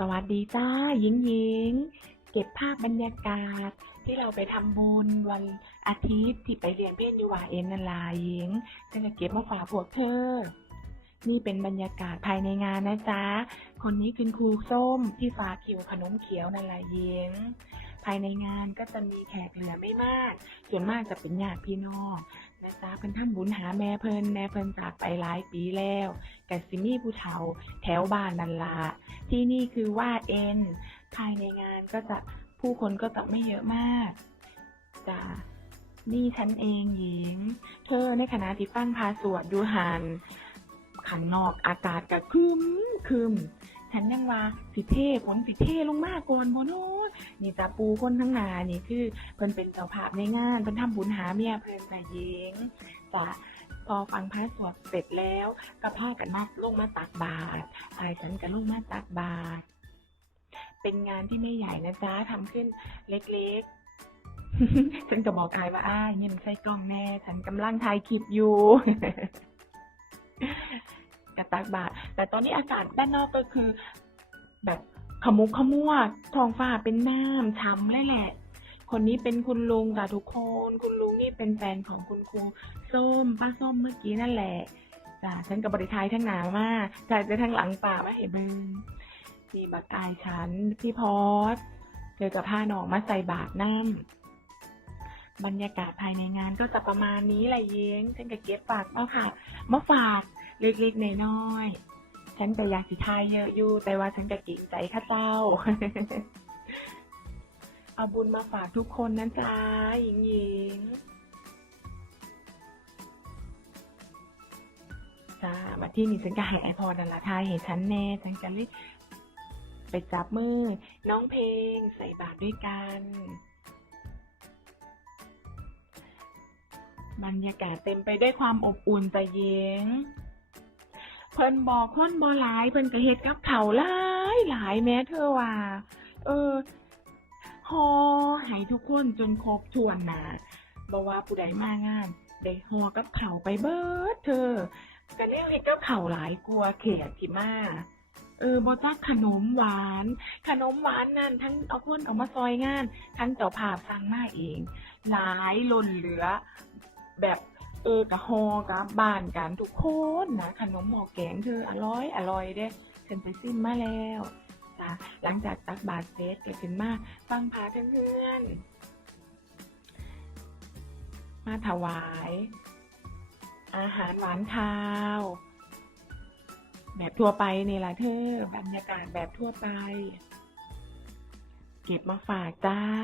สวัสดีจ้าหญิงหญิงเก็บภาพบรรยากาศ ที่เราไปทำบุญวันอาทิตย์ที่ไปเรียนเพศยูวาเอ็นนันลาหญิงฉันจะเก็บมาฝากพวกเธอ นี่เป็นบรรยากาศภายในงานนะจ๊ะ คนนี้คือครูส้มที่ฝากคิวขนมเขียวนันลาหญิง ภายในงานก็จะมีแขกเหลือไม่มาก ส่วนมากจะเป็นญาติพี่น้องนะจ๊ะเพิ่นท่านบุญหาแม่เพิ่นแม่เพิ่นจากไปหลายปีแล้วกสิมี่ผู้เฒ่าแถวบ้านนันลาที่นี่คือว่าเอ็น ภายในงานก็จะผู้คนก็จะไม่เยอะมากจ้ะนี่ฉันเองหญิง เธอในขณะที่ฟังพาสวดดูหันขังนอกอากาศก็ครึมครึม ฉันยังว่าสิเท่ผลสิเท่ลงมากกวนโบโนนี่จะปูคนทั้งนานี่คือเพิ่นเป็นเจ้าภาพในงานเพิ่นทำบุญหาเมียเพิ่นแต่หญิงจ้ะพอฟังพระสวดเสร็จแล้วก็พากันนัดลงมาตักบาตรอายฉันก็ลงมาตักบาตรเป็นงานที่ไม่ใหญ่นะจ๊ะทำขึ้นเล็กๆ ฉันก็บอกอายว่าอ้ายนี่มันใช่กล้องแน่ฉันกำลังถ่ายคลิปอยู่กระตักบาตร แต่ตอนนี้อากาศด้านนอกก็คือ แบบขมุกขมัวท้องฟ้าเป็นน้ำช้ำเลยแหละ คนนี้เป็นคุณลุงค่ะทุกคน คุณลุงนี่เป็นแฟนของคุณครูส้มป้าส้มเมื่อกี้นั่นแหละจ้ะฉันกับบริทายทั้งหนามากถ่ายไปทางหลังป่ามาเห็นมึงมีบักอายฉันพี่พอสเจอกับผ้าหนองมาใส่บาทน้ำบรรยากาศภายในงานก็จะประมาณนี้แหละเย้งฉันก็เก็บฝากมาฝากมาฝากเล็กๆน้อยๆ ฉันก็อยากสิทายเยอะอยู่ แต่ว่าฉันก็เกรงใจข้าเจ้า เอาบุญมาฝากทุกคนนะจ๊ะหญิงหญิงจ้ามาที่นี่ฉันก็หายพอนันละทายเห็นฉันแน่ฉันก็เลยไปจับมือ น้องเพลงใส่บาตรด้วยกัน บรรยากาศเต็มไปด้วยความอบอุ่นแต่เย็น พิ่นบอกคนบ่หลายเพิ่นก็เฮ็ดกับเขาหลายหลายแม้เธอว่า เออฮอให้ทุกคนจนครบถ้วนนะบ่ว่าผู้ใดมางานได้ฮอกับเขาไปเบิดเธอก็แนวเฮ็ดกับเขาหลายกลัวเขตที่มาเออบอจักขนมหวาน ขนมหวานนั่นทั้งเอาคนเอามาซอยงาน ทั้งเจ้าภาพสั่งมาเอง หลายล้นเหลือ แบบ เออกะฮอกะบ้านกันทุกคนนะขนมหม้อแกงเธออร่อยอร่อยเด้ฉันไปซิมมาแล้วจ้ะหลังจากตักบาตรเสร็จก็ขึ้นมาฟังพาเพื่อนๆมาถวาย อาหารหวานคาว แบบทั่วไปนี่แหละเธอบรรยากาศแบบทั่วไป เก็บมาฝากจ้า